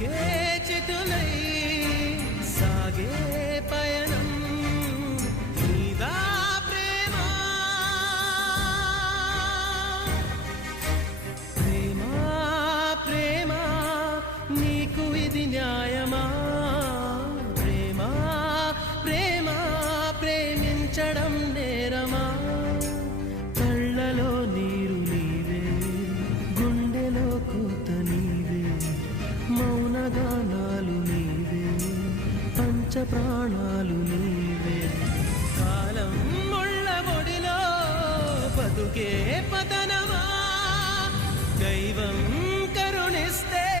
పలికే చేతులై సాగే పయనం నీదా ప్రేమ ప్రేమ ప్రేమ నీకు ఇది న్యాయమా ప్రేమ ప్రేమ ప్రేమించడం నేరమా కళ్ళలో నీరు నీవే గుండెలో కూత నీవే మౌనగానాలు నీవే పంచ ప్రాణాలు నీవే కాలం ముళ్ళ ఒడిలో బతుకే పతనమా దైవం